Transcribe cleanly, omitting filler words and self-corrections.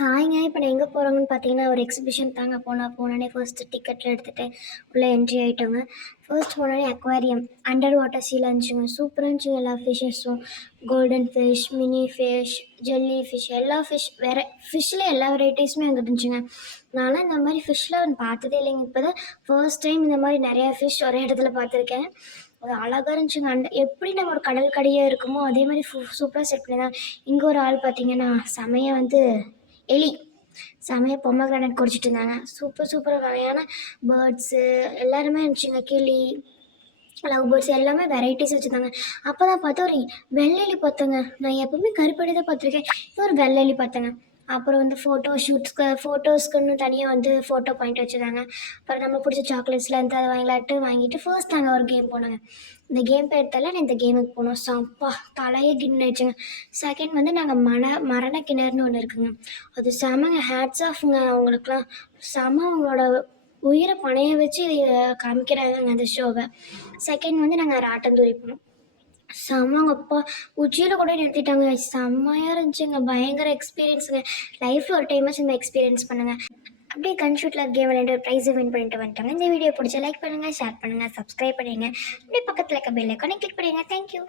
ஹாய்ங்க. இப்ப நான் எங்க போறோங்கன்னு பார்த்தீங்கன்னா, ஒரு எக்ஸிபிஷன் தாங்க போனோனே ஃபர்ஸ்ட்டு டிக்கெட்லாம் எடுத்துட்டு உள்ள என்ட்ரி ஆயிட்டோங்க. ஃபர்ஸ்ட் போனோனே அக்வாரியம். அண்டர் வாட்டர் சீல இருந்துச்சுங்க. சூப்பரா இருந்துச்சுங்க. எல்லா ஃபிஷ்ஷஸும் golden fish, mini fish, jelly fish எல்லா ஃபிஷ் வேற ஃபிஷ்ல எல்லா வெரைட்டீஸுமே அங்க இருந்துச்சுங்க. நான்லாம் இந்த மாரி ஃபிஷ்லாம் பார்த்ததே இல்லைங்க. இப்ப தான் ஃபர்ஸ்ட் டைம் இந்த மாரி நெறையா ஃபிஷ் ஒரே இடத்துல பார்த்துருக்கேன். அது அழகா இருந்துச்சுங்க. எப்படி நம்ம ஒரு கடல் கடையே இருக்குமோ, அதே மாரி சூப்பரா செட் பண்ணியிருந்தாங்க. இங்க ஒரு ஆள் பார்த்தீங்கன்னா, செமையா எலி செமையா பொமக்ரானேட் குடிச்சிட்டு இருந்தாங்க. சூப்பராக வகையான பேர்ட்ஸு எல்லாருமே இருந்துச்சுங்க. கிளி, லவ் பேர்ட்ஸ் எல்லாமே வெரைட்டிஸ் வச்சுருந்தாங்க. அப்போ தான் பார்த்தா ஒரு வெள்ளெலி பார்த்தேங்க. நான் எப்பவுமே கருப்பெலி தான் பார்த்துருக்கேன். இது ஒரு வெள்ளெலி பார்த்தேங்க. அப்புறம் ஃபோட்டோஸ்க்குன்னு தனியாக ஃபோட்டோ பாயிண்ட் வச்சுருந்தாங்க. அப்புறம் நம்ம பிடிச்ச சாக்லேட்ஸ்லாம் அதை வாங்கிட்டு ஃபர்ஸ்ட் நாங்கள் ஒரு கேம் போனோங்க. இந்த கேம் பேர் தெரியல. நான் இந்த கேமுக்கு போனோம். சப்பா தலையே கின்னாயிடுச்சுங்க. செகண்ட் நாங்கள் மரண கிணறுன்னு ஒன்று இருக்குங்க. அது செமங்க. ஹேட்ஸ் ஆஃப்ங்க அவங்களுக்குலாம். செம அவங்களோட உயிரை பணைய வச்சு காமிக்கிறாங்கங்க அந்த ஷோவை. செகண்ட் நாங்கள் ராட்டந்தூரி போனோம். செமங்கப்பா உச்சியில் கூட நிறுத்திட்டாங்க. செம்மையாக இருந்துச்சுங்க. பயங்கர எக்ஸ்பீரியன்ஸுங்க. லைஃப்பில் ஒரு டைமாச்சும் இந்த எக்ஸ்பீரியன்ஸ் பண்ணுங்கள். அப்படியே கன்ஷூட்டில் கேம் விளையாண்டு ப்ரைஸை வின் பண்ணிட்டு வந்துட்டாங்க. இந்த வீடியோ பிடிச்சா லைக் பண்ணுங்கள், ஷேர் பண்ணுங்கள், சப்ஸ்கிரைப் பண்ணுங்கள். அப்படியே பக்கத்தில் இருக்க பெல் ஐக்கானை கிளிக் பண்ணுங்கள். தேங்க்யூ.